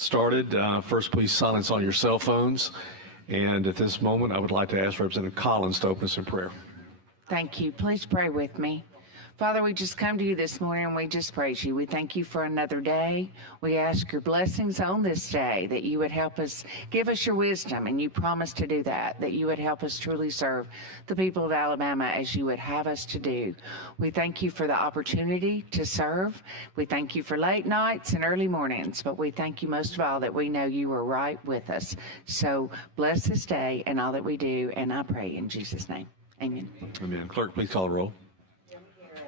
started. First, please silence all your cell phones. And at this moment, I would like to ask Representative Collins to open us in prayer. Thank you. Please pray with me. Father, we just come to you this morning and we just praise you. We thank you for another day. We ask your blessings on this day, that you would help us, give us your wisdom, and you promise to do that you would help us truly serve the people of Alabama as you would have us to do. We thank you for the opportunity to serve. We thank you for late nights and early mornings, but we thank you most of all that we know you are right with us. So bless this day and all that we do, and I pray in Jesus' name. Amen. Amen. Clerk, please call the roll.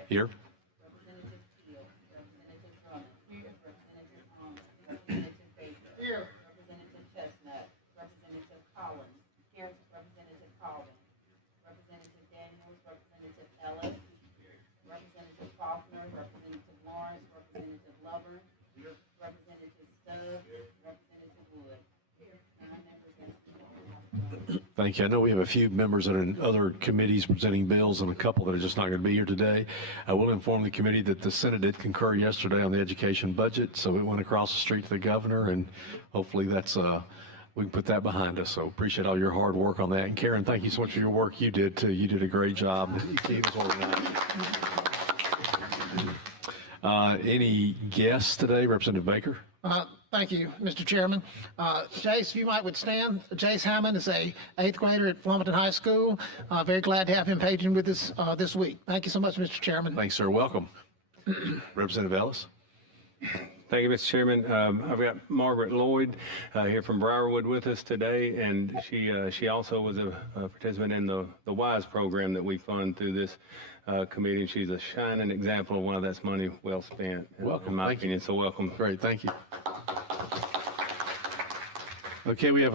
Here. Representative Teal, Representative Drummond, Representative Arnold, Representative Baker, here. Representative Chestnut, Representative Collins, here. Representative Colvin, Representative Daniels, Representative Ellis, Representative Faulkner, Representative Lawrence, Representative Lover, Representative Stubbs, Representative Wood. 9 members against the Thank you. I know we have a few members that are in other committees presenting bills and a couple that are just not going to be here today. I will inform the committee that the Senate did concur yesterday on the education budget, so it went across the street to the governor, and hopefully that's we can put that behind us. So appreciate all your hard work on that. And Karen, thank you so much for your work you did too. You did a great job. Keep us organized. Any guests today? Representative Baker. Thank you, Mr. Chairman. Jace, if you might would stand. Jace Hammond is a 8th grader at Flumpton High School. Very glad to have him paging with us this week. Thank you so much, Mr. Chairman. Thanks, sir. Welcome. Representative Ellis. Thank you, Mr. Chairman. I've got Margaret Lloyd here from Briarwood with us today, and she also was a participant in the WISE program that we fund through this committee. She's a shining example of why that's money well spent, Welcome. in my Thank opinion. you. So welcome. Great, thank you. Okay, we have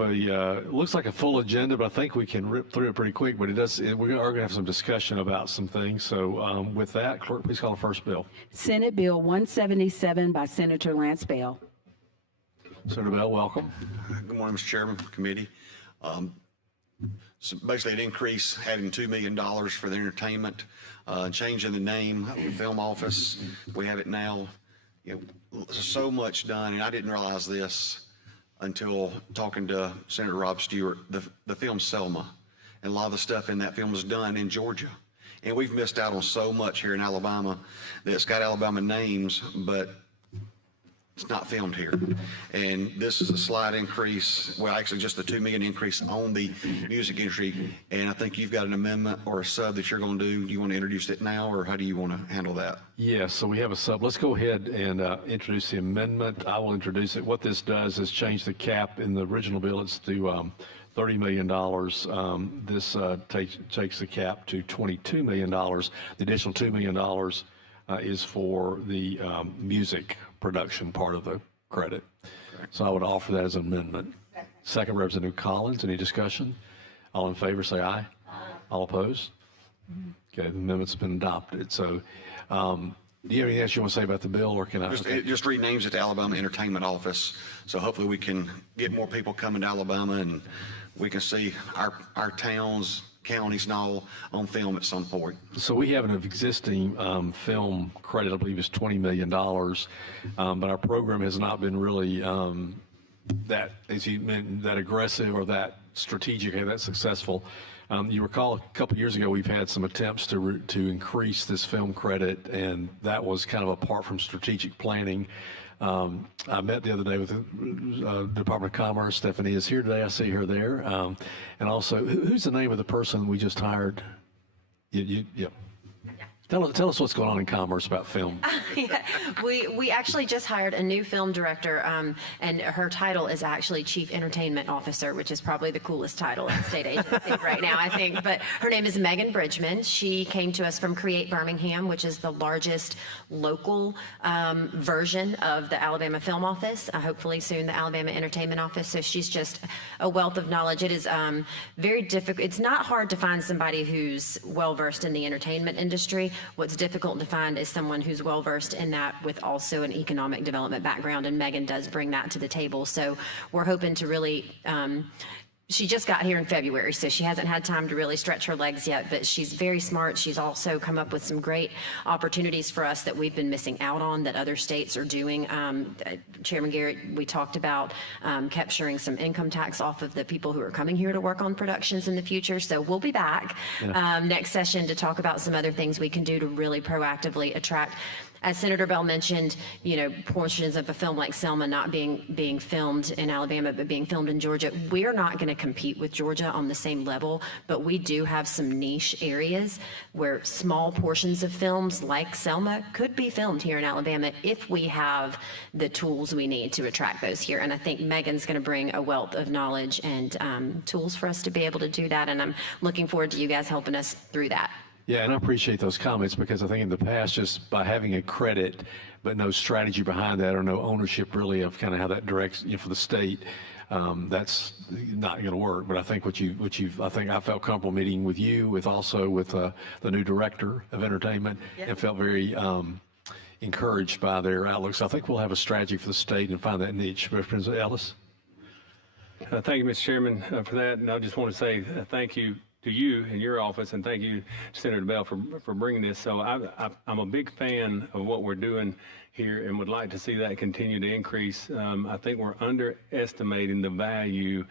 looks like a full agenda, but I think we can rip through it pretty quick, but we are going to have some discussion about some things. So with that, clerk, please call the first bill. Senate Bill 177 by Senator Lance Bell. Senator Bell, welcome. Good morning, Mr. Chairman, committee. So basically an increase, adding $2 million for the entertainment, changing the name of the film office. We have it now. So much done, and I didn't realize this until talking to Senator Rob Stewart. The film Selma, and a lot of the stuff in that film was done in Georgia. And we've missed out on so much here in Alabama that's got Alabama names, but it's not filmed here. And this is a slight increase, well, actually just a $2 million increase on the music industry. And I think you've got an amendment or a sub that you're going to do. Do you want to introduce it now, or how do you want to handle that? Yes, so we have a sub. Let's go ahead and introduce the amendment. I will introduce it. What this does is change the cap. In the original bill, it's to $30 million. This takes the cap to $22 million. The additional $2 million is for the music production part of the credit. So I would offer that as an amendment. Second, Representative Collins. Any discussion? All in favor, say aye. All opposed? Okay, the amendment's been adopted. So do you have anything else you want to say about the bill, or can I? It just renames it to Alabama Entertainment Office. So hopefully we can get more people coming to Alabama, and we can see our towns, counties and all on film at some point. So we have an existing film credit, I believe is $20 million, but our program has not been really that, as you mentioned, that aggressive or that strategic or that successful. You recall a couple years ago we've had some attempts to increase this film credit, and that was kind of apart from strategic planning. I met the other day with the Department of Commerce. Stephanie is here today. I see her there. And also, who's the name of the person we just hired? Yeah. Tell us what's going on in Commerce about film. Yeah. We actually just hired a new film director, and her title is actually Chief Entertainment Officer, which is probably the coolest title in the state agency right now, I think. But her name is Megan Bridgman. She came to us from Create Birmingham, which is the largest local version of the Alabama Film Office, hopefully soon the Alabama Entertainment Office. So she's just a wealth of knowledge. It is very difficult. It's not hard to find somebody who's well-versed in the entertainment industry. What's difficult to find is someone who's well-versed in that with also an economic development background, and Megan does bring that to the table. So we're hoping to really she just got here in February, so she hasn't had time to really stretch her legs yet, but she's very smart. She's also come up with some great opportunities for us that we've been missing out on that other states are doing. Chairman Garrett, we talked about capturing some income tax off of the people who are coming here to work on productions in the future. So we'll be back next session to talk about some other things we can do to really proactively attract. As Senator Bell mentioned, portions of a film like Selma not being filmed in Alabama, but being filmed in Georgia. We're not going to compete with Georgia on the same level, but we do have some niche areas where small portions of films like Selma could be filmed here in Alabama if we have the tools we need to attract those here. And I think Megan's going to bring a wealth of knowledge and tools for us to be able to do that. And I'm looking forward to you guys helping us through that. Yeah, and I appreciate those comments because I think in the past, just by having a credit, but no strategy behind that or no ownership really of kind of how that directs, for the state, that's not going to work. But I think I think I felt comfortable meeting with you, with the new director of entertainment, and felt very encouraged by their outlook. So I think we'll have a strategy for the state and find that niche. Representative Ellis. Thank you, Mr. Chairman, for that. And I just want to say thank you to you and your office, and thank you, Senator Bell, for bringing this. So I'm a big fan of what we're doing here and would like to see that continue to increase. I think we're underestimating the value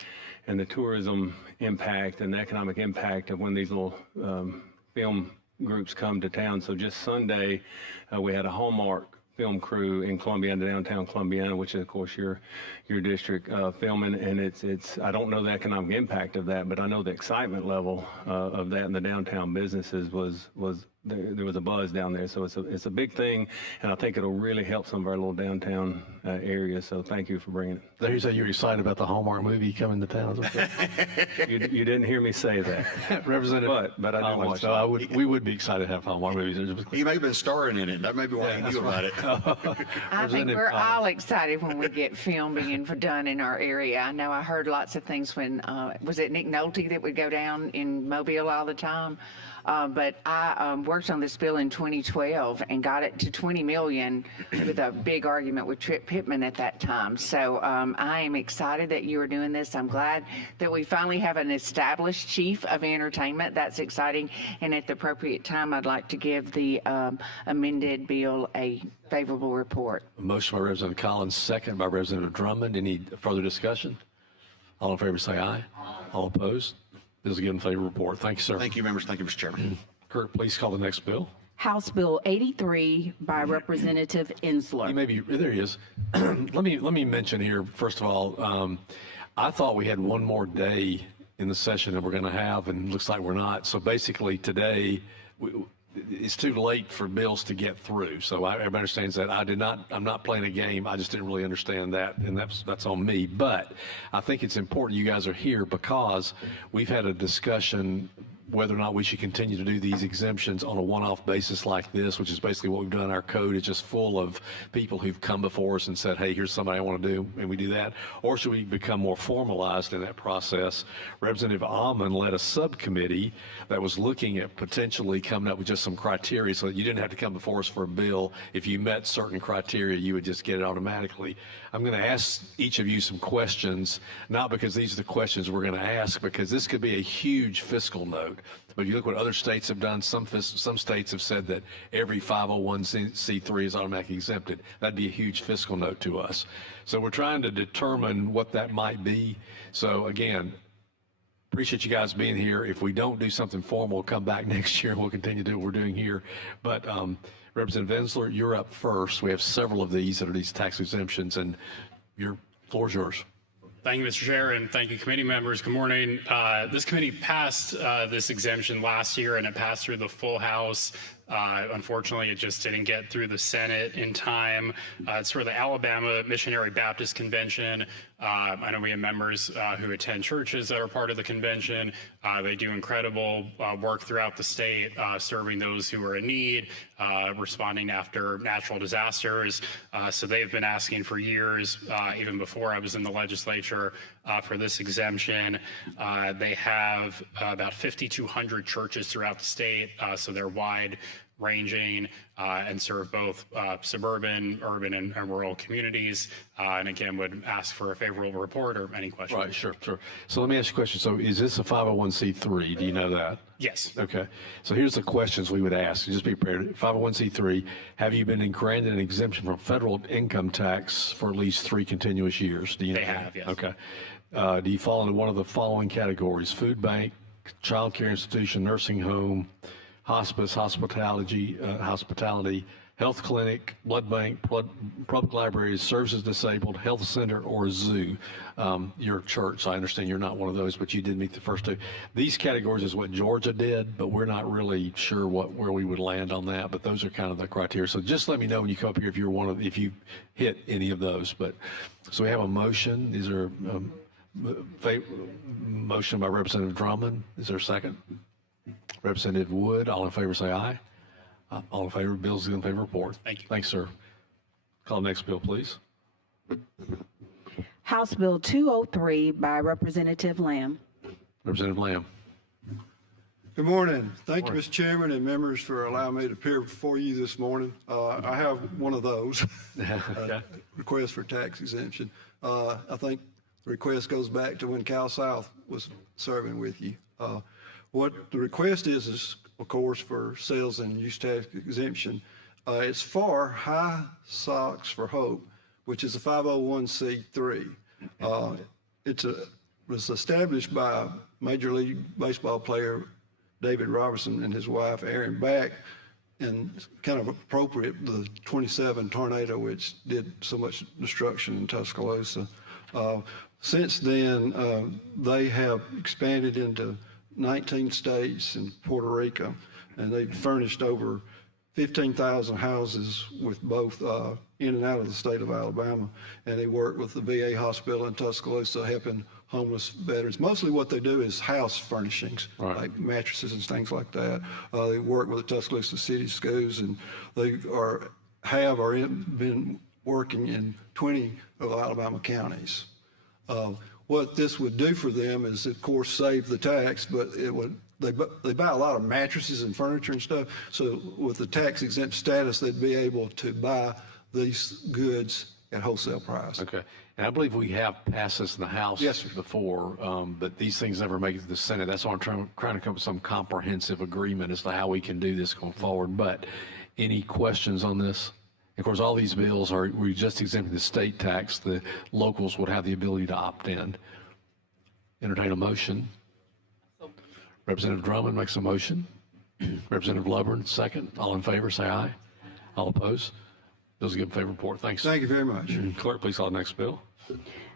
and the tourism impact and the economic impact of when these little film groups come to town. So just Sunday, we had a Hallmark film crew in Columbiana, downtown Columbiana, which is of course your district, filming, and it's I don't know the economic impact of that, but I know the excitement level of that in the downtown businesses was there was a buzz down there. So it's a big thing, and I think it'll really help some of our little downtown areas. So thank you for bringing it. There you say you're excited about the Hallmark movie coming to town. You didn't hear me say that, Representative. But I do watch. So we would be excited to have Hallmark movies. He may have been starring in it. That may be why he knew about it. I think we're all excited when we get film being done in our area. I know I heard lots of things when, was it Nick Nolte that would go down in Mobile all the time? But I worked on this bill in 2012 and got it to 20 million with a big argument with Trip Pittman at that time. So I am excited that you are doing this. I'm glad that we finally have an established chief of entertainment. That's exciting. And at the appropriate time, I'd like to give the amended bill a favorable report. Motion by Representative Collins, second by Representative Drummond. Any further discussion? All in favor say aye. All opposed? This is a given favor report. Thank you, sir. Thank you, members. Thank you, Mr. Chairman. Clerk, please call the next bill. House Bill 83 by Representative Ensler. There he is. Let me mention here, first of all, I thought we had one more day in the session that we're going to have, and it looks like we're not. So basically today, it's too late for bills to get through. So everybody understands that. I'm not playing a game. I just didn't really understand that, and that's on me. But I think it's important you guys are here because we've had a discussion whether or not we should continue to do these exemptions on a one-off basis like this, which is basically what we've done in our code. It's just full of people who've come before us and said, hey, here's somebody I want to do, and we do that. Or should we become more formalized in that process? Representative Almond led a subcommittee that was looking at potentially coming up with just some criteria so that you didn't have to come before us for a bill. If you met certain criteria, you would just get it automatically. I'm going to ask each of you some questions, not because these are the questions we're going to ask, because this could be a huge fiscal note. But if you look what other states have done, some states have said that every 501c3 is automatically exempted. That'd be a huge fiscal note to us. So we're trying to determine what that might be. So again, appreciate you guys being here. If we don't do something formal, we'll come back next year and we'll continue to do what we're doing here. But Representative Ensler, you're up first. We have several of these that are these tax exemptions, and your floor is yours. Thank you, Mr. Chair, and thank you, committee members. Good morning. This committee passed this exemption last year, and it passed through the full House. Unfortunately, it just didn't get through the Senate in time. It's for the Alabama Missionary Baptist Convention. I know we have members who attend churches that are part of the convention. They do incredible work throughout the state, serving those who are in need, responding after natural disasters. So they've been asking for years, even before I was in the legislature, for this exemption. They have about 5,200 churches throughout the state, so they're wide ranging and serve both suburban, urban, and rural communities. And again, would ask for a favorable report or any questions. Right, sure. So let me ask you a question. So is this a 501c3? Do you know that? Yes. Okay. So here's the questions we would ask. Just be prepared. 501c3, have you been granted an exemption from federal income tax for at least 3 continuous years? Do you know They that? have, yes. Okay. Do you fall into one of the following categories? Food bank, child care institution, nursing home, hospice, hospitality, health clinic, blood bank, public libraries, services disabled, health center, or zoo. Your church, I understand you're not one of those, but you did meet the first 2. These categories is what Georgia did, but we're not really sure where we would land on that. But those are kind of the criteria. So just let me know when you come up here if if you hit any of those. But so we have a motion. Is there a motion by Representative Drummond? Is there a second? Representative Wood, all in favor say aye. All in favor, Bill's in favor, report. Thank you. Thanks, sir. Call the next bill, please. House Bill 203 by Representative Lamb. Representative Lamb. Good morning. Thank you, Mr. Chairman and members, for allowing me to appear before you this morning. I have one of those, Okay. request for tax exemption. I think the request goes back to when Cal South was serving with you. What the request is of course, for sales and use tax exemption. It's for High Socks for Hope, which is a 501c3. It was established by Major League Baseball player David Robertson and his wife Erin back, and kind of appropriate the 27 tornado which did so much destruction in Tuscaloosa. Since then, they have expanded into 19 states and Puerto Rico, and they've furnished over 15,000 houses with both in and out of the state of Alabama, and they work with the VA hospital in Tuscaloosa helping homeless veterans. Mostly what they do is house furnishings, like mattresses and things like that. They work with the Tuscaloosa City Schools, and they been working in 20 of Alabama counties. What this would do for them is, of course, save the tax, but they buy a lot of mattresses and furniture and stuff. So with the tax exempt status, they'd be able to buy these goods at wholesale price. Okay. And I believe we have passed this in the House before, but these things never make it to the Senate. That's why I'm trying to come up with some comprehensive agreement as to how we can do this going forward. But any questions on this? Of course, all these bills we're just exempting the state tax. The locals would have the ability to opt in. Entertain a motion. Representative Drummond makes a motion. Representative Luburn, second. All in favor, say aye. All opposed? Bill's given favor report. Thanks. Thank you very much. Clerk, please call the next bill.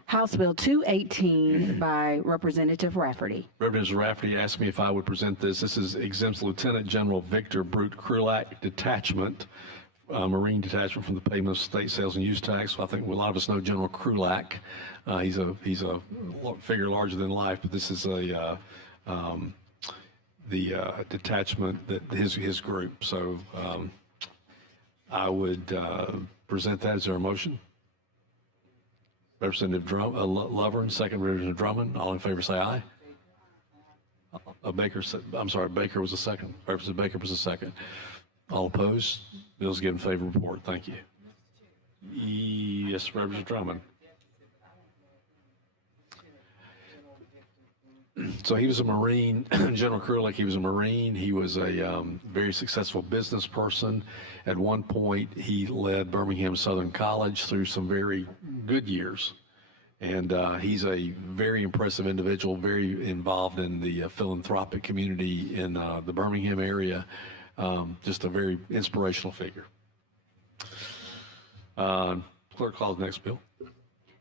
House Bill 218 by Representative Rafferty. Representative Rafferty asked me if I would present this. This exempts Lieutenant General Victor Brute Krulak Detachment, Marine Detachment, from the payment of state sales and use tax. So I think a lot of us know General Krulak. He's a figure larger than life, but this is the detachment that his group. So I would present that. Is there a motion? Representative Lovern, second. Representative Drummond. All in favor say aye. Baker was the second. Representative Baker was the second. All opposed? Bill's given favor report. Thank you. Yes, Representative Drummond. So he was a Marine, General Krulak. He was a Marine. He was a very successful business person. At one point, he led Birmingham Southern College through some very good years. And he's a very impressive individual, very involved in the philanthropic community in the Birmingham area. Just a very inspirational figure. Clerk, call the next bill.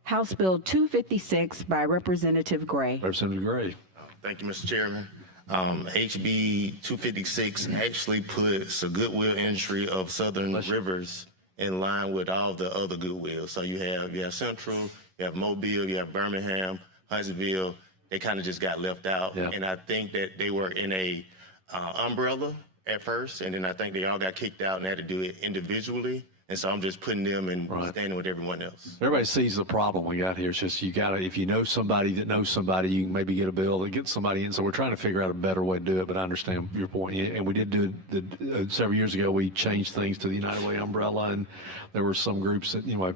House Bill 256 by Representative Gray. Representative Gray. Thank you, Mr. Chairman. HB 256 actually puts a Goodwill entry of Southern Rivers in line with all the other Goodwill. So you have Central, you have Mobile, you have Birmingham, Huntsville. They kind of just got left out. Yeah. And I think that they were in a umbrella at first, and then I think they all got kicked out and had to do it individually. And so I'm just putting them and standing with everyone else. Everybody sees the problem we got here. It's just you got to, if you know somebody that knows somebody, you can maybe get a bill and get somebody in. So we're trying to figure out a better way to do it, but I understand your point. And we did do it several years ago. We changed things to the United Way umbrella, and there were some groups that, anyway.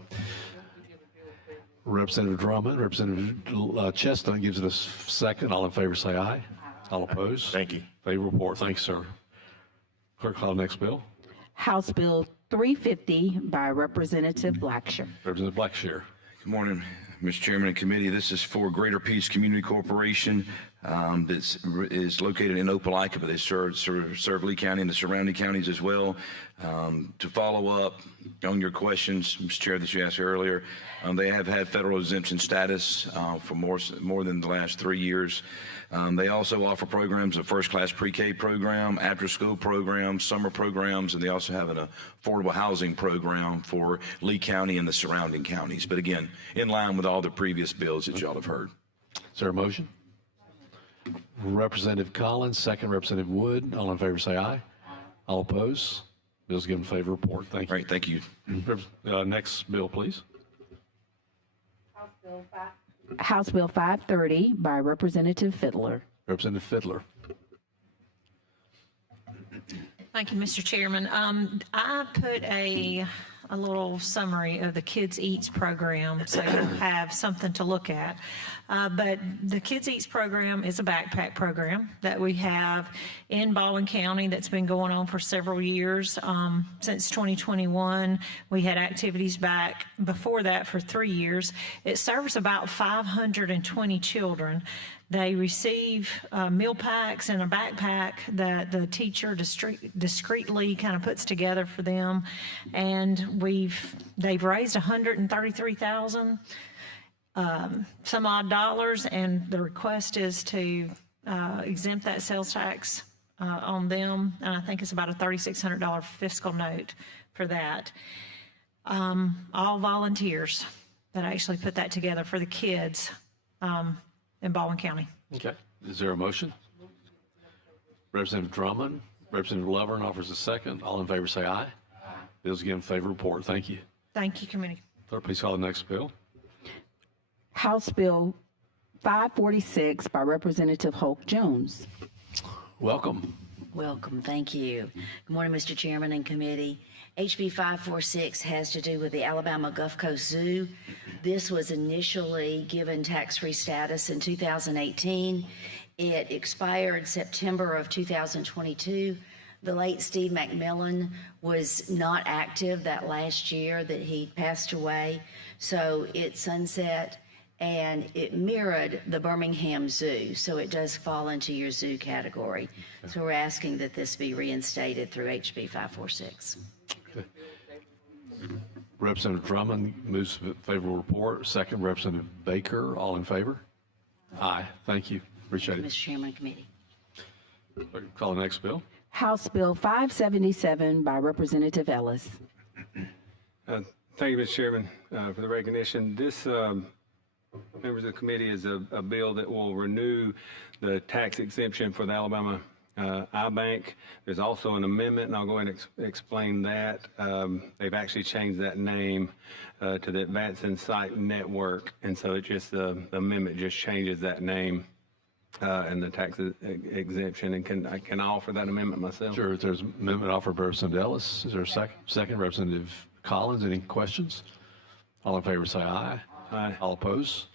Representative Drummond, Representative Chestnut gives it a second. All in favor say aye. All opposed? Thank you. Favor report. Thanks, sir. Clerk, call the next bill. House Bill 350 by Representative Blackshear. Representative Blackshear. Good morning, Mr. Chairman and committee. This is for Greater Peace Community Corporation that is located in Opelika, but they serve Lee County and the surrounding counties as well. To follow up on your questions, Mr. Chair, that you asked earlier, they have had federal exemption status for more than the last 3 years. They also offer programs, a first-class pre-K program, after-school programs, summer programs, and they also have an affordable housing program for Lee County and the surrounding counties. But again, in line with all the previous bills that y'all have heard. Is there a motion? Representative Collins, second. Representative Wood. All in favor say aye. All opposed? Bill's given favor report. Thank you. All right, thank you. Next bill, please. House Bill 530 by Representative Fiddler. Representative Fiddler. Thank you, Mr. Chairman. I put a little summary of the Kids Eats program, so you'll have something to look at. But the Kids Eats program is a backpack program that we have in Baldwin County that's been going on for several years. Since 2021, we had activities back before that for 3 years. It serves about 520 children. They receive meal packs and a backpack that the teacher discreetly kind of puts together for them, and they've raised $133,000 some odd dollars, and the request is to exempt that sales tax on them, and I think it's about a $3,600 fiscal note for that. All volunteers that actually put that together for the kids in Baldwin County. Okay. Is there a motion? Representative Drummond, Representative Lovern offers a second. All in favor say aye. Bill's given favor report. Thank you. Thank you, committee. Clerk, please call the next bill. House Bill 546 by Representative Hoke Jones. Welcome. Welcome. Thank you. Good morning, Mr. Chairman and committee. HB 546 has to do with the Alabama Gulf Coast Zoo. This was initially given tax-free status in 2018. It expired September of 2022. The late Steve McMillan was not active that last year that he passed away, so it sunset, and it mirrored the Birmingham Zoo, so it does fall into your zoo category. So we're asking that this be reinstated through HB 546. Okay. Representative Drummond moves favorable report. Second, Representative Baker. All in favor? Aye. Thank you. Appreciate it. Mr. Chairman and committee. Call the next bill. House Bill 577 by Representative Ellis. Thank you, Mr. Chairman, for the recognition. This, members of the committee, is a bill that will renew the tax exemption for the Alabama iBank. There's also an amendment, and I'll go ahead and explain that. They've actually changed that name to the Advanced Insight Network, and so it just the amendment just changes that name and the tax exemption. And I can offer that amendment myself. Sure. There's an amendment offered by Representative Ellis. Is there a second? Second, Representative Collins. Any questions? All in favor say aye. Aye. All opposed?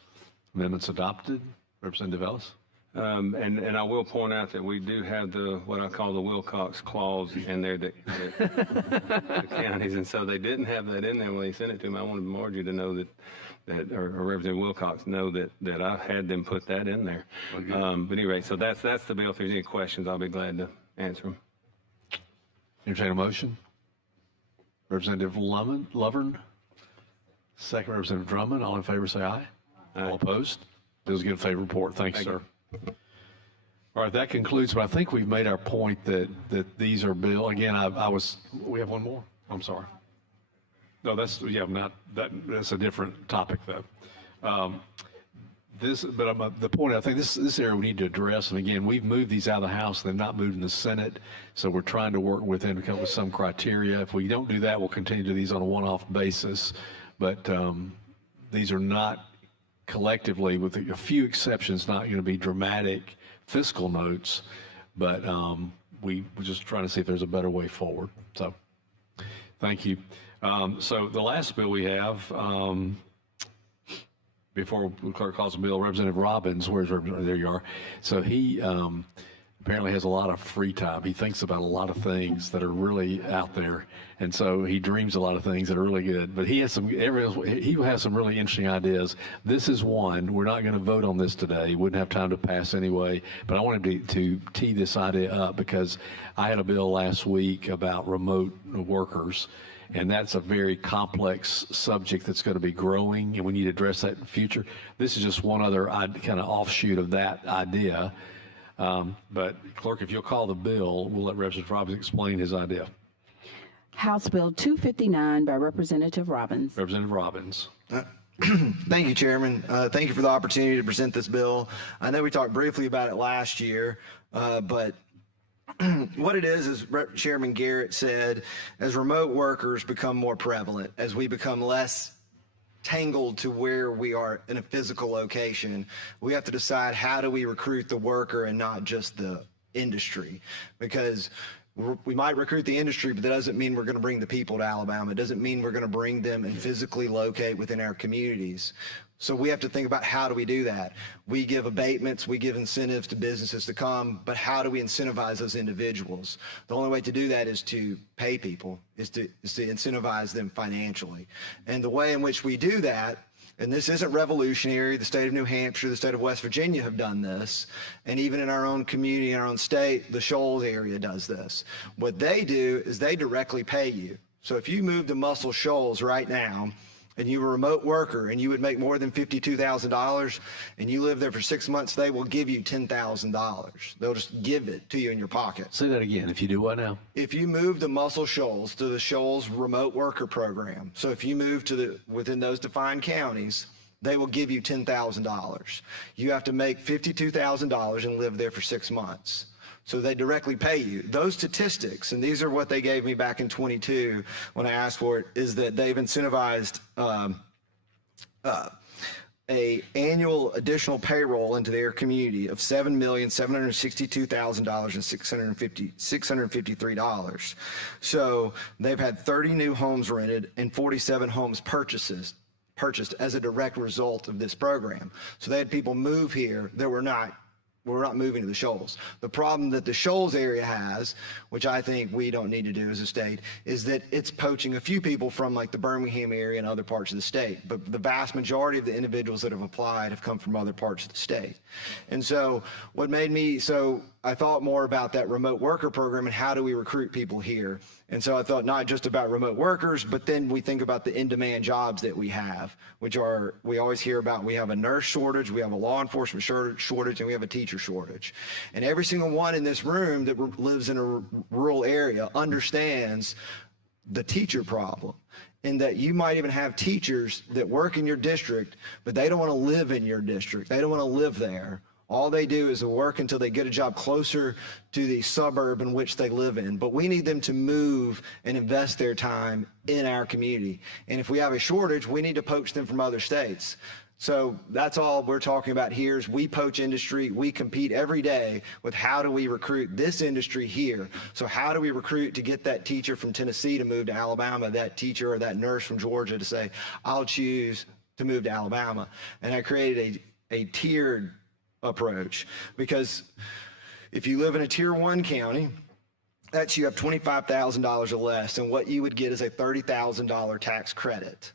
Amendment's adopted. Representative Ellis. And I will point out that we do have what I call the Wilcox clause in there that the counties, and so they didn't have that in there when they sent it to me. I wanted Margie to know that or Representative Wilcox know that I had them put that in there. Okay. But anyway, so that's the bill. If there's any questions, I'll be glad to answer them. Entertain a motion. Representative Lovern. Second, Representative Drummond. All in favor say aye. Aye. All opposed? Bill's given favor report. Thanks, sir. All right, that concludes, but I think we've made our point that these are bill. Again, we have one more? I'm sorry. No, that's a different topic, though. The point, I think this area we need to address, and again, we've moved these out of the House, they've not moved in the Senate, so we're trying to work with them to come up with some criteria. If we don't do that, we'll continue to do these on a one-off basis, but these are not collectively, with a few exceptions, not going to be dramatic fiscal notes, but we're just trying to see if there's a better way forward. So, thank you. So the last bill we have, before the clerk calls the bill, Representative Robbins, there you are. So he apparently has a lot of free time. He thinks about a lot of things that are really out there, and so he dreams a lot of things that are really good. But he has he has some really interesting ideas. This is one. We're not going to vote on this today. Wouldn't have time to pass anyway. But I wanted to tee this idea up because I had a bill last week about remote workers. And that's a very complex subject that's going to be growing, and we need to address that in the future. This is just one other kind of offshoot of that idea. But clerk, if you'll call the bill, we'll let Representative Robbins explain his idea. House Bill 259 by Representative Robbins. Representative Robbins. Thank you, Chairman. Thank you for the opportunity to present this bill. I know we talked briefly about it last year, but what it is Chairman Garrett said, as remote workers become more prevalent, as we become less tangled to where we are in a physical location, we have to decide how do we recruit the worker and not just the industry, because we might recruit the industry, but that doesn't mean we're going to bring the people to Alabama. It doesn't mean we're going to bring them and physically locate within our communities. So we have to think about how do we do that. We give abatements, we give incentives to businesses to come, but how do we incentivize those individuals? The only way to do that is to pay people, is to incentivize them financially. And the way in which we do that, and this isn't revolutionary, the state of New Hampshire, the state of West Virginia have done this, and even in our own community, in our own state, the Shoals area does this. What they do is they directly pay you. So if you move to Muscle Shoals right now, and you were a remote worker and you would make more than $52,000 and you live there for 6 months, they will give you $10,000. They'll just give it to you in your pocket. Say that again. If you do what now? If you move to Muscle Shoals, to the Shoals Remote Worker Program, so if you move to within those defined counties, they will give you $10,000. You have to make $52,000 and live there for 6 months. So they directly pay you. Those statistics, and these are what they gave me back in 22 when I asked for it, is that they've incentivized a annual additional payroll into their community of $7,762,000 and $653. So they've had 30 new homes rented and 47 homes purchased as a direct result of this program. So they had people move here that were not moving to the Shoals. The problem that the Shoals area has, which I think we don't need to do as a state, is that it's poaching a few people from like the Birmingham area and other parts of the state. But the vast majority of the individuals that have applied have come from other parts of the state. And so I thought more about that remote worker program and how do we recruit people here. And so I thought not just about remote workers, but then we think about the in-demand jobs that we have, which are, we always hear about, we have a nurse shortage, we have a law enforcement shortage, and we have a teacher shortage. And every single one in this room that lives in a rural area understands the teacher problem. In that you might even have teachers that work in your district, but they don't want to live in your district. They don't want to live there. All they do is work until they get a job closer to the suburb in which they live in. But we need them to move and invest their time in our community. And if we have a shortage, we need to poach them from other states. So that's all we're talking about here is we poach industry. We compete every day with how do we recruit this industry here. So how do we recruit to get that teacher from Tennessee to move to Alabama, that teacher or that nurse from Georgia to say, I'll choose to move to Alabama. And I created a tiered approach, because if you live in a tier 1 county, that's you have $25,000 or less, and what you would get is a $30,000 tax credit.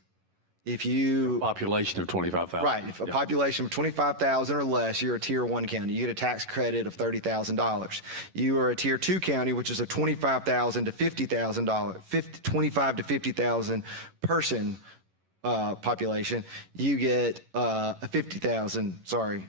If you population of 25,000, right? If a population of 25,000 or less, you're a tier 1 county. You get a tax credit of $30,000. You are a tier 2 county, which is a $25,000 to $50,000, 25 to 50,000 person population. You get a $50,000. Sorry.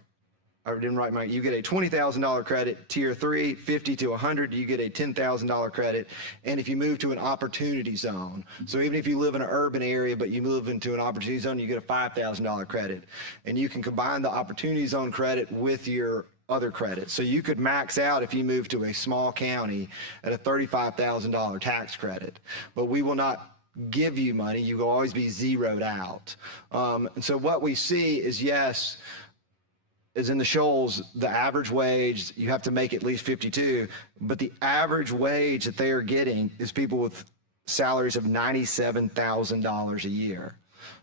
I didn't write you get a $20,000 credit. Tier 3, 50 to 100, you get a $10,000 credit. And if you move to an opportunity zone, so even if you live in an urban area, but you move into an opportunity zone, you get a $5,000 credit. And you can combine the opportunity zone credit with your other credits. So you could max out if you move to a small county at a $35,000 tax credit, but we will not give you money. You will always be zeroed out. And so what we see is, yes, is in the Shoals, the average wage, you have to make at least 52, but the average wage that they are getting is people with salaries of $97,000 a year.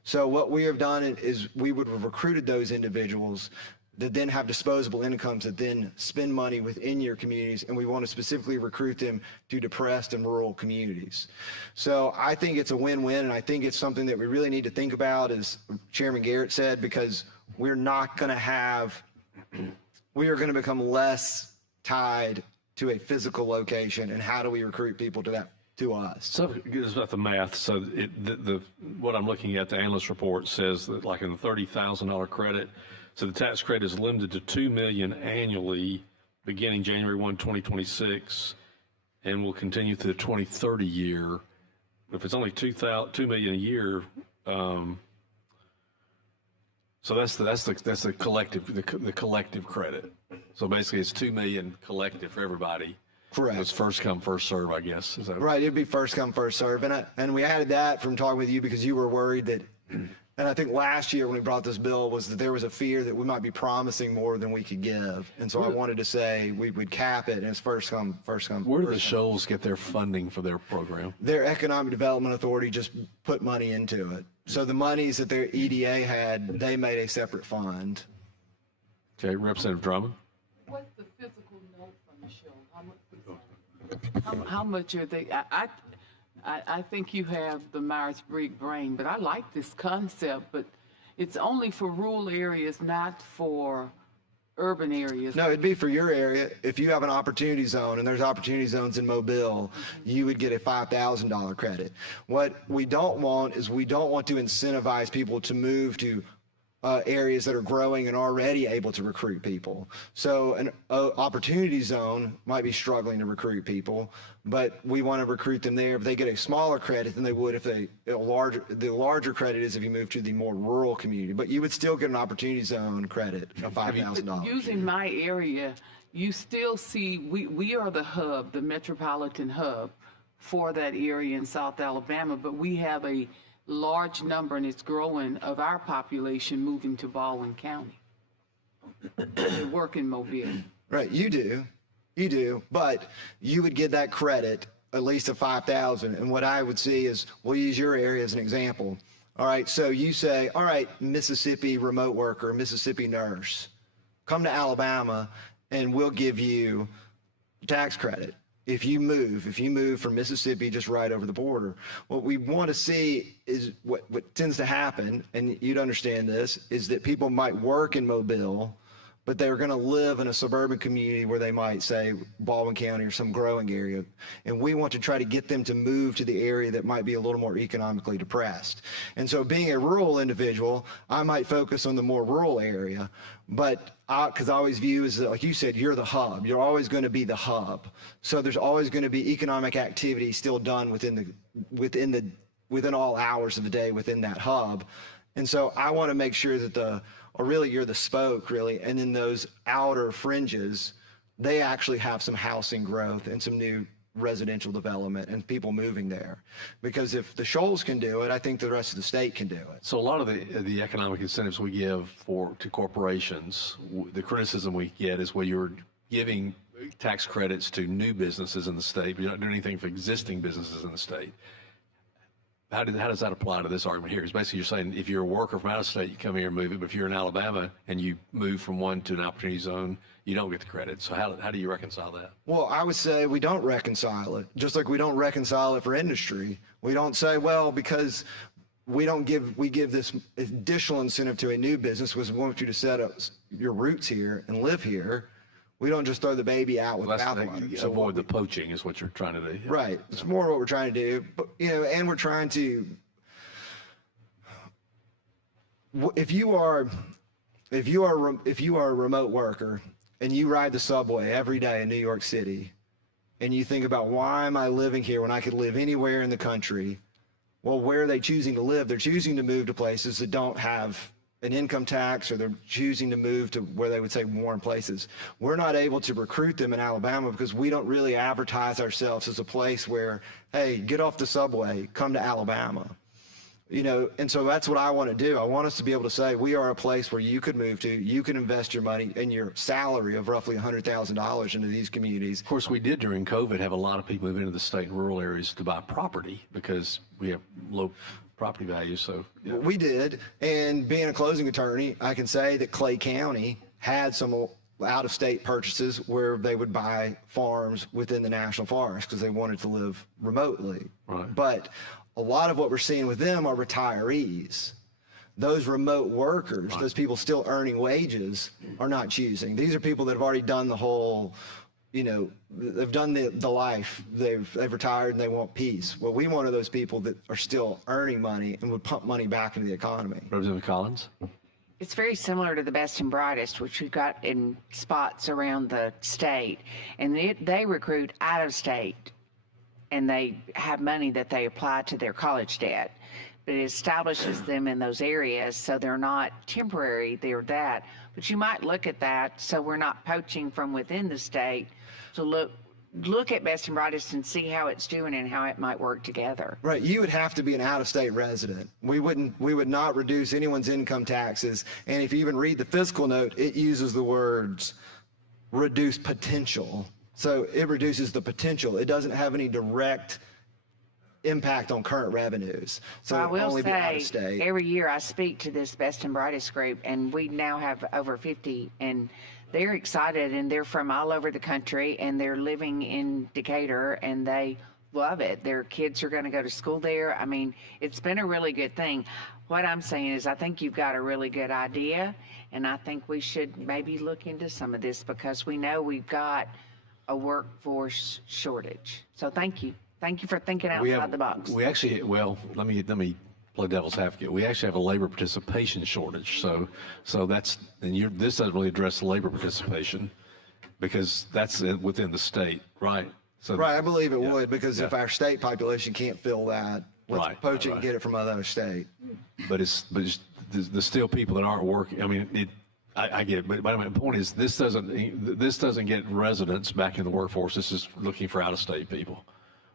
So what we have done is we would have recruited those individuals that then have disposable incomes that then spend money within your communities, and we want to specifically recruit them to depressed and rural communities. So I think it's a win-win, and I think it's something that we really need to think about, as Chairman Garrett said, because we're not going to we are going to become less tied to a physical location, and how do we recruit people to us? So it's about the math. So what I'm looking at, the analyst report says that like in the $30,000 credit, so the tax credit is limited to $2 million annually beginning January 1, 2026, and will continue through the 2030 year. If it's only $2 million a year, so that's the collective credit. So basically, it's $2 million collective for everybody. Correct. It's first come, first serve, I guess. Is that right? It'd be first come, first serve, and we added that from talking with you because you were worried that. And I think last year when we brought this bill was that there was a fear that we might be promising more than we could give. And so I wanted to say we would cap it, and it's first come, first come. Where do the Shoals get their funding for their program? Their Economic Development Authority just put money into it. So the monies that their EDA had, they made a separate fund. Okay, Representative Drummond. What's the physical note from the Shoals? How much are they? I think you have the Myers-Briggs brain, but I like this concept, but it's only for rural areas, not for urban areas. No, it'd be for your area. If you have an opportunity zone, and there's opportunity zones in Mobile, you would get a $5,000 credit. What we don't want is we don't want to incentivize people to move to areas that are growing and already able to recruit people. So an opportunity zone might be struggling to recruit people, but we want to recruit them there. If they get a smaller credit than they would if the larger credit is if you move to the more rural community, but you would still get an opportunity zone credit of $5,000. Using my area, you still see, we are the hub, the metropolitan hub for that area in South Alabama, but we have a large number, and it's growing, of our population moving to Baldwin County to work in Mobile. Right, you do, but you would get that credit, at least of $5,000. And what I would see is, we'll use your area as an example. All right, so you say, all right, Mississippi remote worker, Mississippi nurse, come to Alabama, and we'll give you tax credit. If you move from Mississippi just right over the border. What we want to see is what tends to happen, and you'd understand this, is that people might work in Mobile, but they're going to live in a suburban community where they might say Baldwin County or some growing area. And we want to try to get them to move to the area that might be a little more economically depressed. And so being a rural individual, I might focus on the more rural area, but because I always view as, like you said, you're the hub. You're always going to be the hub. So there's always going to be economic activity still done within all hours of the day within that hub. And so I want to make sure that or really you're the spoke, really, and in those outer fringes, they actually have some housing growth and some new residential development and people moving there. Because if the Shoals can do it, I think the rest of the state can do it. So a lot of the economic incentives we give to corporations, the criticism we get is, well, you're giving tax credits to new businesses in the state, but you're not doing anything for existing businesses in the state. How does that apply to this argument here? Because basically you're saying if you're a worker from out of state, you come here and move it, but if you're in Alabama and you move from one to an opportunity zone, you don't get the credit. So how do you reconcile that? Well, I would say we don't reconcile it, just like we don't reconcile it for industry. We don't say, well, because we give this additional incentive to a new business because we want you to set up your roots here and live here. We don't just throw the baby out with bathwater. So avoid the poaching is what you're trying to do. Right. It's more what we're trying to do. But, and we're trying to, if you are if you are a remote worker and you ride the subway every day in New York City, and you think about, why am I living here when I could live anywhere in the country? Well, where are they choosing to live? They're choosing to move to places that don't have an income tax, or they're choosing to move to where they would say warm places. We're not able to recruit them in Alabama because we don't really advertise ourselves as a place where, hey, get off the subway, come to Alabama. You know, and so that's what I want to do. I want us to be able to say, we are a place where you could move to, you can invest your money and your salary of roughly $100,000 into these communities. Of course, we did during COVID have a lot of people move into the state and rural areas to buy property because we have low property values. So yeah. We did. And being a closing attorney, I can say that Clay County had some out-of-state purchases where they would buy farms within the national forest because they wanted to live remotely. Right. But a lot of what we're seeing with them are retirees. Those remote workers, those people still earning wages, are not choosing. These are people that have already done the whole, you know, they've done the life. They've retired and they want peace. Well, we want those people that are still earning money and would pump money back into the economy. Representative Collins? It's very similar to the Best and Brightest, which we've got in spots around the state, and they recruit out of state. And they have money that they apply to their college debt. But it establishes them in those areas so they're not temporary, they're that. But you might look at that so we're not poaching from within the state. So look at Best and Brightest and see how it's doing and how it might work together. Right, you would have to be an out-of-state resident. We would not reduce anyone's income taxes. And if you even read the fiscal note, it uses the words reduce potential. So it reduces the potential. It doesn't have any direct impact on current revenues. So I will only be out of say, state. every year I speak to this Best and Brightest group, and we now have over 50, and they're excited, and they're from all over the country, and they're living in Decatur, and they love it. Their kids are going to go to school there. I mean, it's been a really good thing. What I'm saying is I think you've got a really good idea, and I think we should maybe look into some of this because we know we've got a workforce shortage. So thank you. Thank you for thinking outside the box. We actually, well, let me play devil's advocate. We actually have a labor participation shortage. So that's, and this doesn't really address the labor participation because that's within the state, right? So right, I believe it would because if our state population can't fill that, let's poach it right. and get it from another state. But it's there's still people that aren't working. I mean, I get it, but my point is this doesn't get residents back in the workforce. This is looking for out-of-state people.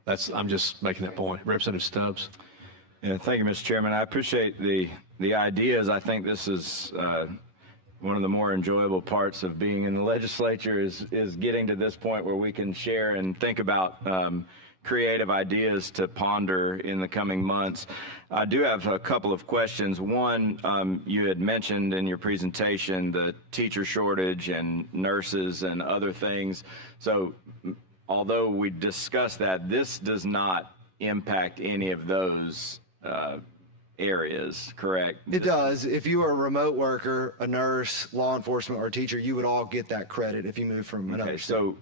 I'm just making that point. Representative Stubbs. Yeah, thank you, Mr. Chairman. I appreciate the ideas. I think this is one of the more enjoyable parts of being in the legislature is getting to this point where we can share and think about creative ideas to ponder in the coming months. I do have a couple of questions. One, you had mentioned in your presentation the teacher shortage and nurses and other things. So although we discussed that, this does not impact any of those areas, correct? It does. If you are a remote worker, a nurse, law enforcement, or a teacher, you would all get that credit if you move from another state. So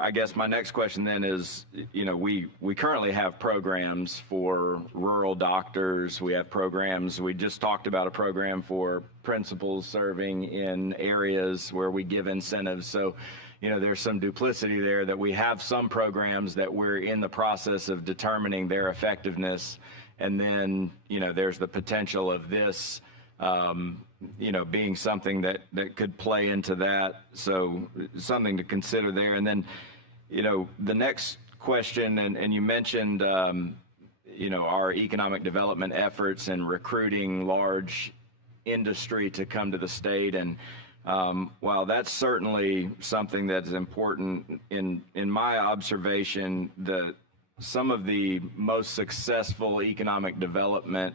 I guess my next question then is, we currently have programs for rural doctors. We have programs. We just talked about a program for principals serving in areas where we give incentives. So, there's some duplicity there that we have some programs that we're in the process of determining their effectiveness. And then, there's the potential of this, being something that could play into that. So something to consider there. And then, the next question, and you mentioned, our economic development efforts and recruiting large industry to come to the state. And while that's certainly something that's important in my observation, some of the most successful economic development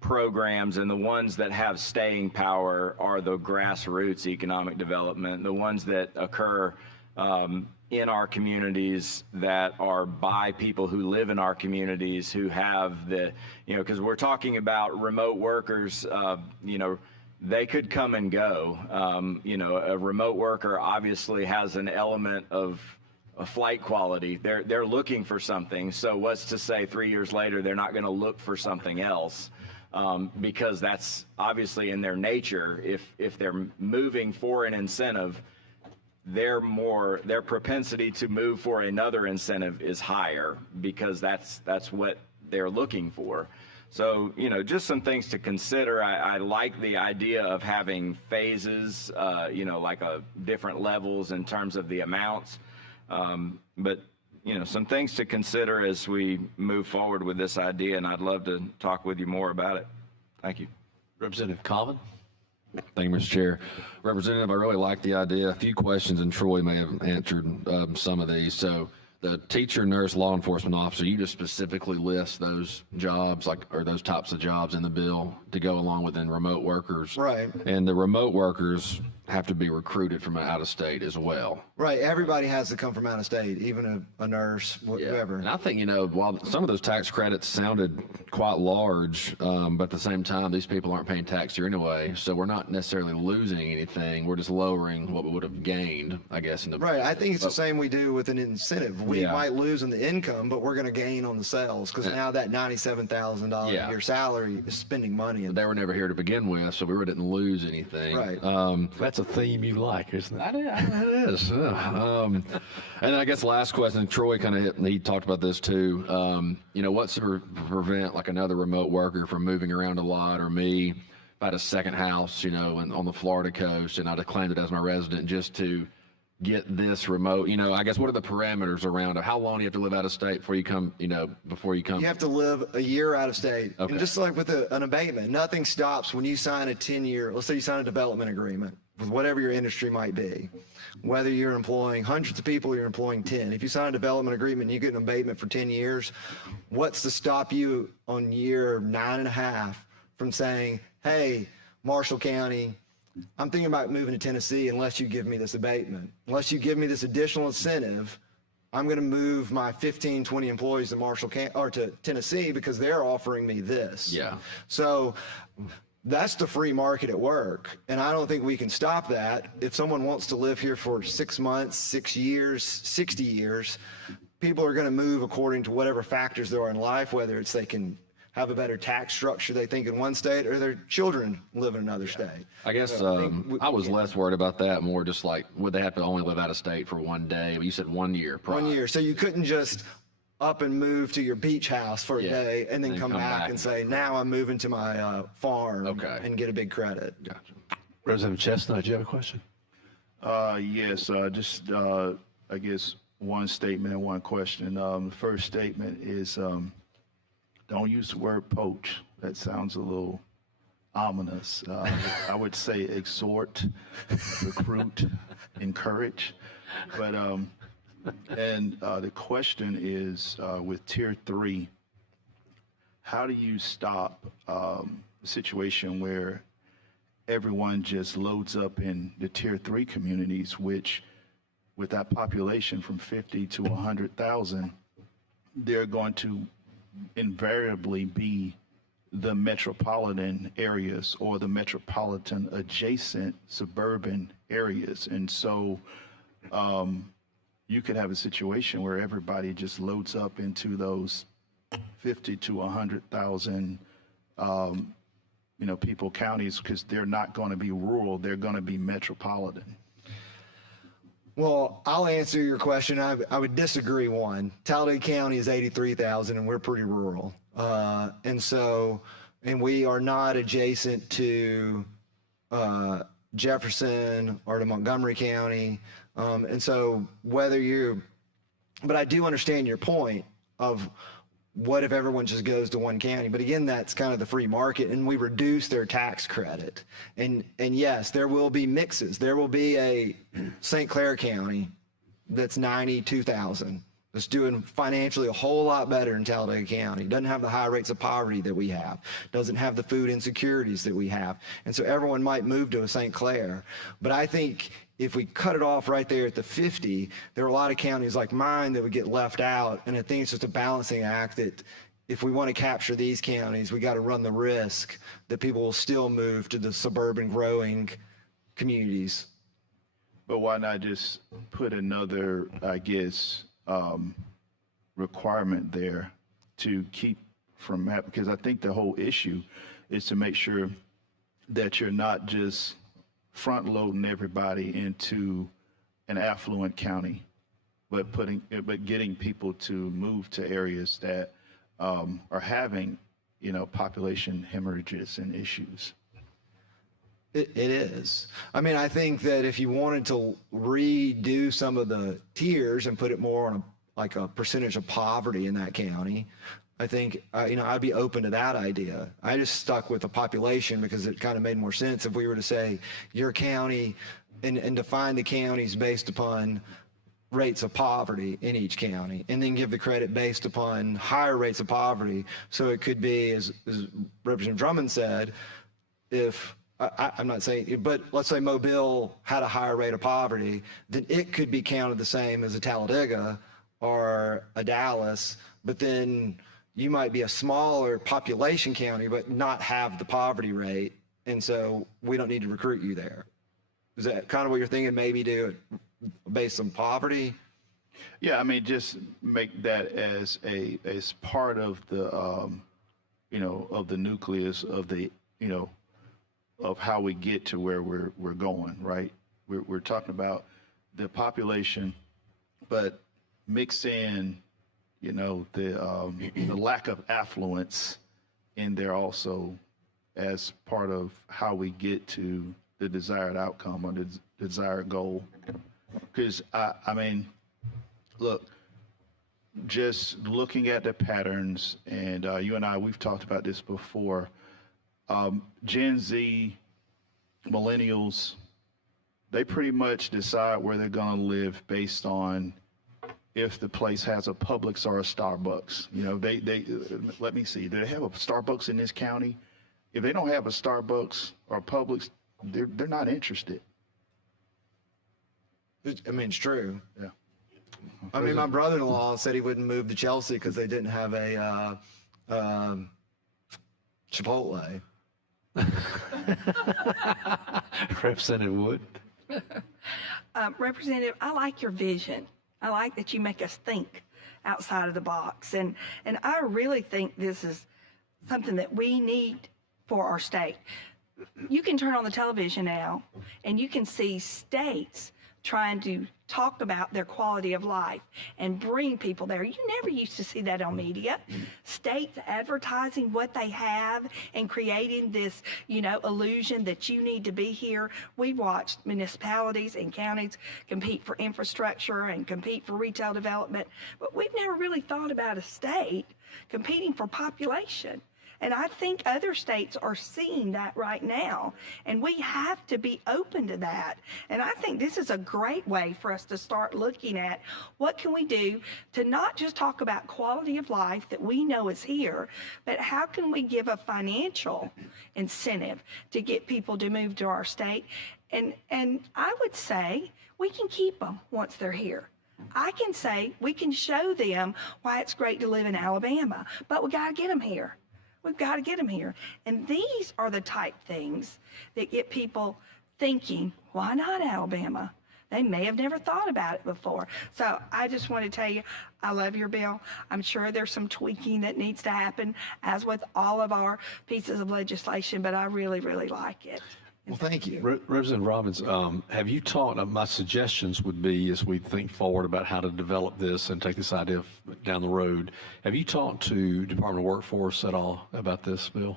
programs and the ones that have staying power are the grassroots economic development, the ones that occur in our communities that are by people who live in our communities who have because we're talking about remote workers, they could come and go. A remote worker obviously has an element of a flight quality. They're looking for something. So what's to say 3 years later they're not going to look for something else? because that's obviously in their nature. If they're moving for an incentive, their propensity to move for another incentive is higher because that's what they're looking for. So, just some things to consider. I like the idea of having phases, like different levels in terms of the amounts. But, some things to consider as we move forward with this idea, and I'd love to talk with you more about it. Thank you. Representative Colvin? Thank you, Mr. Chair. Representative, I really like the idea. A few questions, and Troy may have answered some of these. So the teacher, nurse, law enforcement officer, you just specifically list those jobs, or those types of jobs in the bill to go along with remote workers. Right. And the remote workers have to be recruited from out of state as well. Right. Everybody has to come from out of state, even a nurse, whoever. And I think, while some of those tax credits sounded quite large, but at the same time, these people aren't paying tax here anyway. So we're not necessarily losing anything. We're just lowering what we would have gained, I guess. Right. I think it's the same we do with an incentive. We might lose in the income, but we're going to gain on the sales because now that $97,000 a year salary is spending money. They were never here to begin with, so we really didn't lose anything. Right. That's a theme you like, isn't it? It is. And I guess the last question, Troy he talked about this too. What's to prevent like another remote worker from moving around a lot, or me, if I had a second house, on the Florida coast, and I'd have claimed it as my resident just to get this remote, I guess what are the parameters around it? How long do you have to live out of state before you come, You have to live a year out of state. Okay. And just like with an abatement, nothing stops when you sign a 10-year, let's say you sign a development agreement with whatever your industry might be, whether you're employing hundreds of people or you're employing 10. If you sign a development agreement and you get an abatement for 10 years, what's to stop you on year 9.5 from saying, hey, Marshall County, I'm thinking about moving to Tennessee unless you give me this abatement. Unless you give me this additional incentive, I'm going to move my 15, 20 employees to Marshall County or to Tennessee because they're offering me this. Yeah. So that's the free market at work. And I don't think we can stop that. If someone wants to live here for 6 months, 6 years, 60 years, people are going to move according to whatever factors there are in life, whether it's they can have a better tax structure, they think, in one state, or their children live in another state. I guess I was less worried about that, more just like, would they have to only live out of state for one day? But you said 1 year. Probably. 1 year. So you couldn't just up and move to your beach house for a day and then come back and say, now I'm moving to my farm and get a big credit. Gotcha. Representative Chestnut, do you have a question? Yes, I guess one statement and one question. The first statement is, don't use the word poach. That sounds a little ominous. I would say exhort, recruit, encourage. But the question is, with Tier 3, how do you stop a situation where everyone just loads up in the Tier 3 communities, which with that population from 50 to 100,000, they're going to invariably be the metropolitan areas or the metropolitan adjacent suburban areas. And so you could have a situation where everybody just loads up into those 50 to 100,000 people counties, because they're not going to be rural, they're going to be metropolitan. Well, I'll answer your question. I would disagree. One, Talladega County is 83,000 and we're pretty rural. And we are not adjacent to Jefferson or to Montgomery County. But I do understand your point of what if everyone just goes to one county? But again, that's kind of the free market, and we reduce their tax credit. And yes, there will be mixes. There will be a St. Clair County that's 92,000. That's doing financially a whole lot better than Talladega County. Doesn't have the high rates of poverty that we have. Doesn't have the food insecurities that we have. And so everyone might move to a St. Clair. But I think if we cut it off right there at the 50, there are a lot of counties like mine that would get left out. And I think it's just a balancing act that if we want to capture these counties, we got to run the risk that people will still move to the suburban growing communities. But why not just put another, I guess, requirement there to keep from that, because I think the whole issue is to make sure that you're not just front loading everybody into an affluent county, but getting people to move to areas that are having, population hemorrhages and issues. It is. I mean, I think that if you wanted to redo some of the tiers and put it more on like a percentage of poverty in that county, I think, I'd be open to that idea. I just stuck with the population because it kind of made more sense if we were to say your county and define the counties based upon rates of poverty in each county, and then give the credit based upon higher rates of poverty. So it could be, as Representative Drummond said, if I'm not saying, but let's say Mobile had a higher rate of poverty, then it could be counted the same as a Talladega or a Dallas, but then you might be a smaller population county but not have the poverty rate, and so we don't need to recruit you there. Is that kind of what you're thinking? Maybe do it based on poverty? Yeah, I mean, just make that as part of the, of the nucleus of the, of how we get to where we're going, right? We're talking about the population, but mix in, the lack of affluence in there also as part of how we get to the desired outcome or the desired goal. Because I mean, look, just looking at the patterns, and you and I, we've talked about this before. Gen Z, millennials, they pretty much decide where they're going to live based on if the place has a Publix or a Starbucks. They let me see, do they have a Starbucks in this county? If they don't have a Starbucks or a Publix, they're not interested. I mean, it's true. Yeah. I mean, my brother-in-law said he wouldn't move to Chelsea because they didn't have a Chipotle. Representative Wood. Representative, I like your vision. I like that you make us think outside of the box. And I really think this is something that we need for our state. You can turn on the television now and you can see states trying to talk about their quality of life and bring people there. You never used to see that on media. States advertising what they have and creating this, illusion that you need to be here. We've watched municipalities and counties compete for infrastructure and compete for retail development, but we've never really thought about a state competing for population. And I think other states are seeing that right now, and we have to be open to that. And I think this is a great way for us to start looking at what can we do to not just talk about quality of life that we know is here, but how can we give a financial incentive to get people to move to our state? And I would say we can keep them once they're here. I can say we can show them why it's great to live in Alabama, but we got to get them here. We've got to get them here. And these are the type things that get people thinking, why not Alabama? They may have never thought about it before. So I just want to tell you, I love your bill. I'm sure there's some tweaking that needs to happen, as with all of our pieces of legislation, but I really, really like it. Well, thank you. Representative Robbins, have you talked, my suggestions would be, as we think forward about how to develop this and take this idea down the road, have you talked to Department of Workforce at all about this bill?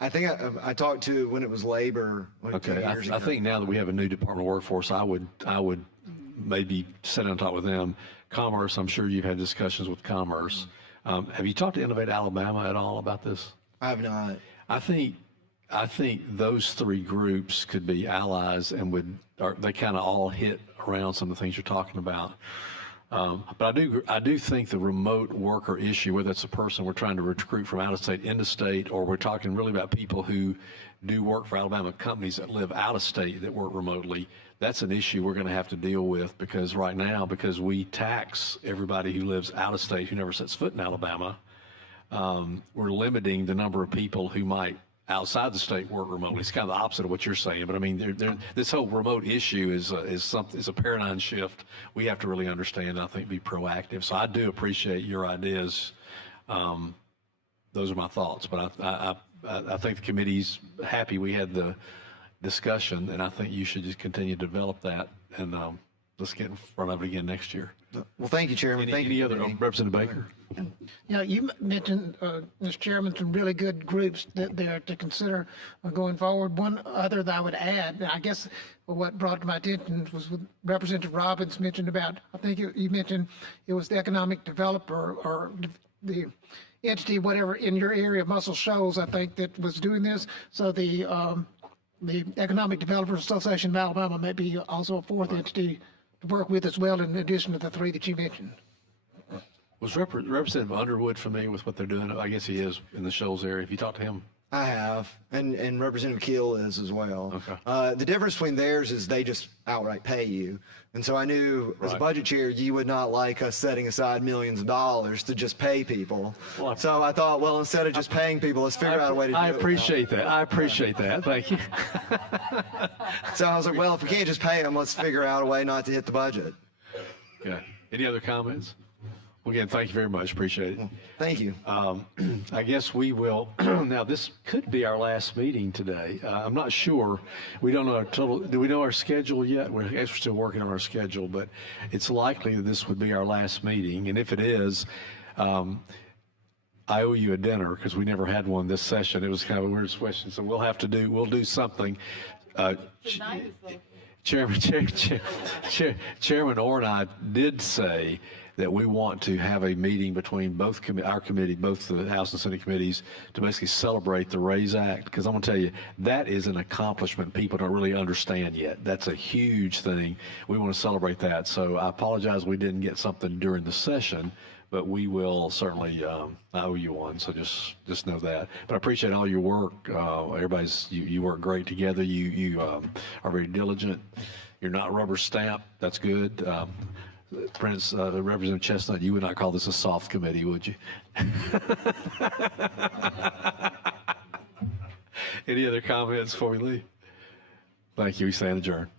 I think I talked to when it was labor. Like Okay, 2 years ago. I think now that we have a new Department of Workforce, I would maybe sit down and talk with them. Commerce, I'm sure you've had discussions with Commerce. Have you talked to Innovate Alabama at all about this? I have not. I think those three groups could be allies and they kind of all hit around some of the things you're talking about. But I do think the remote worker issue, whether it's a person we're trying to recruit from out of state into state, or we're talking really about people who do work for Alabama companies that live out of state that work remotely, that's an issue we're going to have to deal with, because right now, because we tax everybody who lives out of state who never sets foot in Alabama, we're limiting the number of people who might outside the state work remotely. It's kind of the opposite of what you're saying, but I mean, this whole remote issue is a paradigm shift we have to really understand. And I think be proactive. So I do appreciate your ideas that those are my thoughts. But I think the committee's happy we had the discussion, and I think you should just continue to develop that, and let's get in front of it again next year. Well, thank you, Chairman. Any other, Representative Baker? You know, you mentioned, Mr. Chairman, some really good groups that there to consider going forward. One other that I would add, and I guess what brought to my attention was what Representative Robbins mentioned about, I think you mentioned it was the economic developer or the entity, whatever, in your area, Muscle Shoals, I think, that was doing this. So the Economic Developers Association of Alabama may be also a fourth entity to work with as well, in addition to the three that you mentioned. Was Representative Underwood familiar with what they're doing? I guess he is in the Shoals area. Have you talked to him? I have, and Representative Keel is as well. Okay. The difference between theirs is they just outright pay you. And so I knew as a budget chair, you would not like us setting aside millions of dollars to just pay people. So I thought, well, instead of just paying people, let's figure out a way to do it. I appreciate that. I appreciate that. Thank you. So I was like, well, if we can't just pay them, let's figure out a way not to hit the budget. Okay. Any other comments? Well, again, thank you very much. Appreciate it. Thank you. I guess we will. Now, this could be our last meeting today. I'm not sure. We don't know our total. Do we know our schedule yet? We're still working on our schedule, but it's likely that this would be our last meeting. And if it is, I owe you a dinner because we never had one this session. It was kind of a weird question, so we'll do something. Chairman Orr and I did say that we want to have a meeting between both our committee, both the House and Senate committees, to basically celebrate the RAISE Act. Because I'm going to tell you, that is an accomplishment people don't really understand yet. That's a huge thing. We want to celebrate that. So I apologize we didn't get something during the session, but we will certainly, I owe you one, so just know that. But I appreciate all your work. You work great together. You are very diligent. You're not rubber stamped. That's good. Prince, Representative Chestnut, you would not call this a soft committee, would you? Any other comments before we leave? Thank you. We stand adjourned.